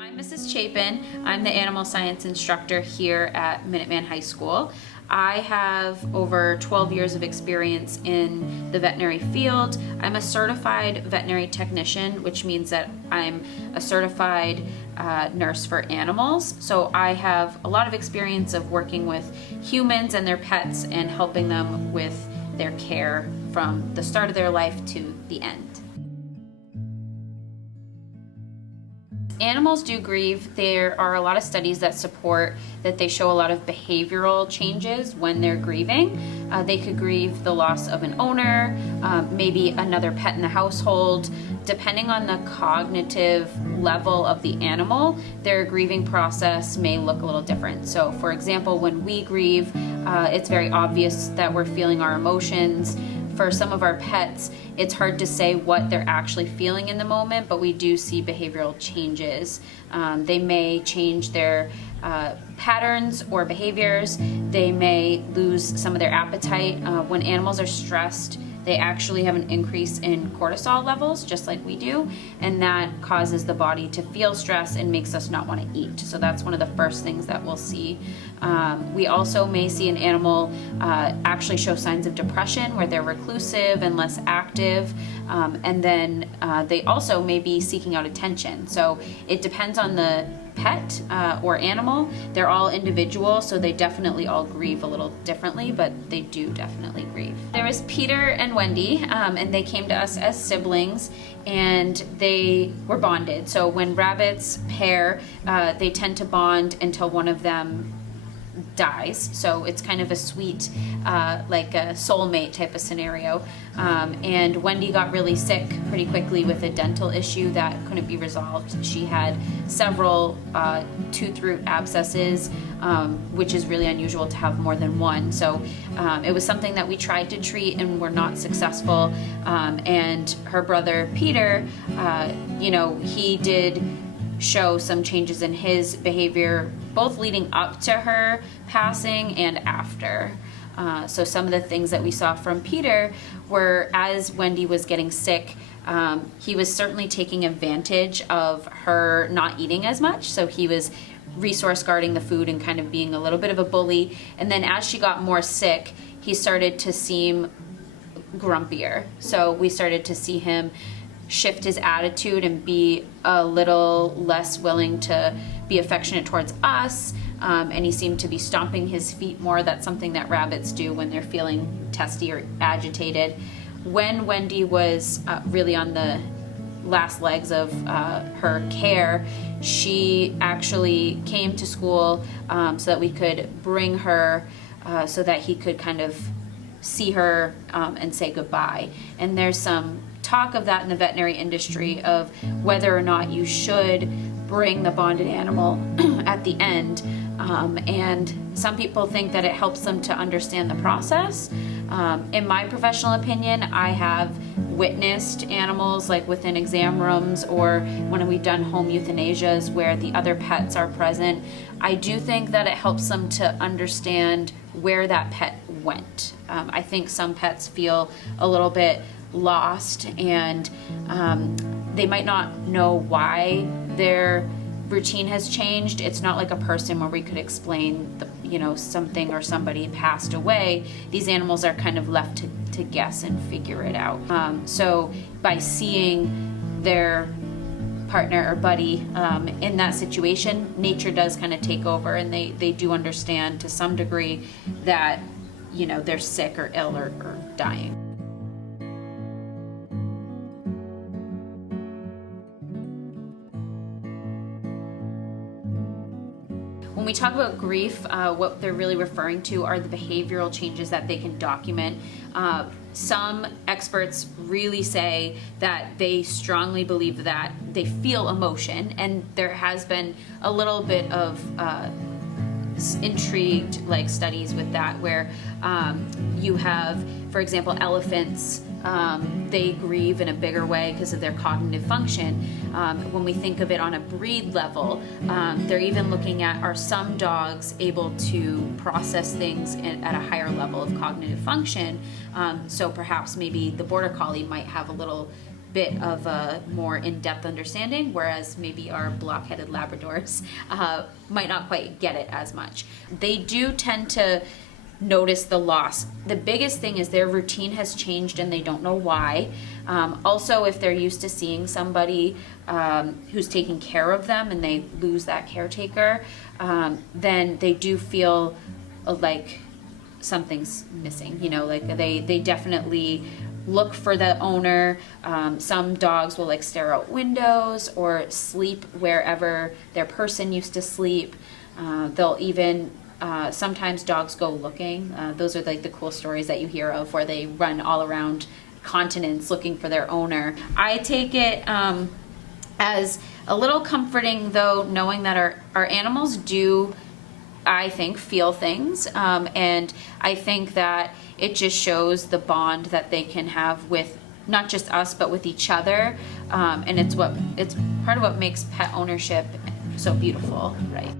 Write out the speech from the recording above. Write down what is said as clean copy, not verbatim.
I'm Mrs. Chapin. I'm the animal science instructor here at Minuteman High School. I have over 12 years of experience in the veterinary field. I'm a certified veterinary technician, which means that I'm a certified nurse for animals. So I have a lot of experience of working with humans and their pets and helping them with their care from the start of their life to the end. Animals do grieve. There are a lot of studies that support that they show a lot of behavioral changes when they're grieving. They could grieve the loss of an owner, maybe another pet in the household. Depending on the cognitive level of the animal, their grieving process may look a little different. So for example, when we grieve, it's very obvious that we're feeling our emotions. For some of our pets, it's hard to say what they're actually feeling in the moment, but we do see behavioral changes. They may change their patterns or behaviors. They may lose some of their appetite. When animals are stressed, they actually have an increase in cortisol levels, just like we do, and that causes the body to feel stress and makes us not want to eat. So that's one of the first things that we'll see. We also may see an animal actually show signs of depression where they're reclusive and less active, and then they also may be seeking out attention. So it depends on the pet or animal. They're all individual, so they definitely all grieve a little differently, but they do definitely grieve. There was Peter and Wendy, and they came to us as siblings, and they were bonded. So when rabbits pair, they tend to bond until one of them dies. So it's kind of a sweet, like a soulmate type of scenario. And Wendy got really sick pretty quickly with a dental issue that couldn't be resolved. She had several tooth root abscesses, which is really unusual to have more than one. So it was something that we tried to treat and were not successful. And her brother Peter, he did show some changes in his behavior, both leading up to her passing and after. So some of the things that we saw from Peter were, as Wendy was getting sick, he was certainly taking advantage of her not eating as much. So he was resource guarding the food and kind of being a little bit of a bully. And then as she got more sick, he started to seem grumpier. So we started to see him shift his attitude and be a little less willing to be affectionate towards us, and he seemed to be stomping his feet more. That's something that rabbits do when they're feeling testy or agitated. When Wendy was really on the last legs of her care, she actually came to school so that we could bring her so that he could kind of see her and say goodbye. And there's some talk of that in the veterinary industry of whether or not you should bring the bonded animal at the end. And some people think that it helps them to understand the process. In my professional opinion, I have witnessed animals like within exam rooms or when we've done home euthanasias where the other pets are present. I do think that it helps them to understand where that pet went. I think some pets feel a little bit lost, and they might not know why their routine has changed. It's not like a person where we could explain something or somebody passed away. These animals are kind of left to guess and figure it out. So by seeing their partner or buddy in that situation, nature does kind of take over, and they do understand to some degree that they're sick or ill or dying. When we talk about grief, what they're really referring to are the behavioral changes that they can document. Some experts really say that they strongly believe that they feel emotion, and there has been a little bit of intrigued studies with that, where you have, for example, elephants they grieve in a bigger way because of their cognitive function. When we think of it on a breed level, they're even looking at, are some dogs able to process things at a higher level of cognitive function? So perhaps maybe the Border Collie might have a little bit of a more in-depth understanding, whereas maybe our block-headed Labradors might not quite get it as much. They do tend to notice the loss. The biggest thing is their routine has changed and they don't know why. Also, if they're used to seeing somebody who's taking care of them and they lose that caretaker, then they do feel like something's missing. You know, like they definitely look for the owner. Some dogs will like stare out windows or sleep wherever their person used to sleep. They'll even sometimes dogs go looking. Those are like the cool stories that you hear of, where they run all around continents looking for their owner. I take it as a little comforting, though, knowing that our animals do, I think, feel things, and I think that it just shows the bond that they can have with not just us but with each other, and it's part of what makes pet ownership so beautiful, right?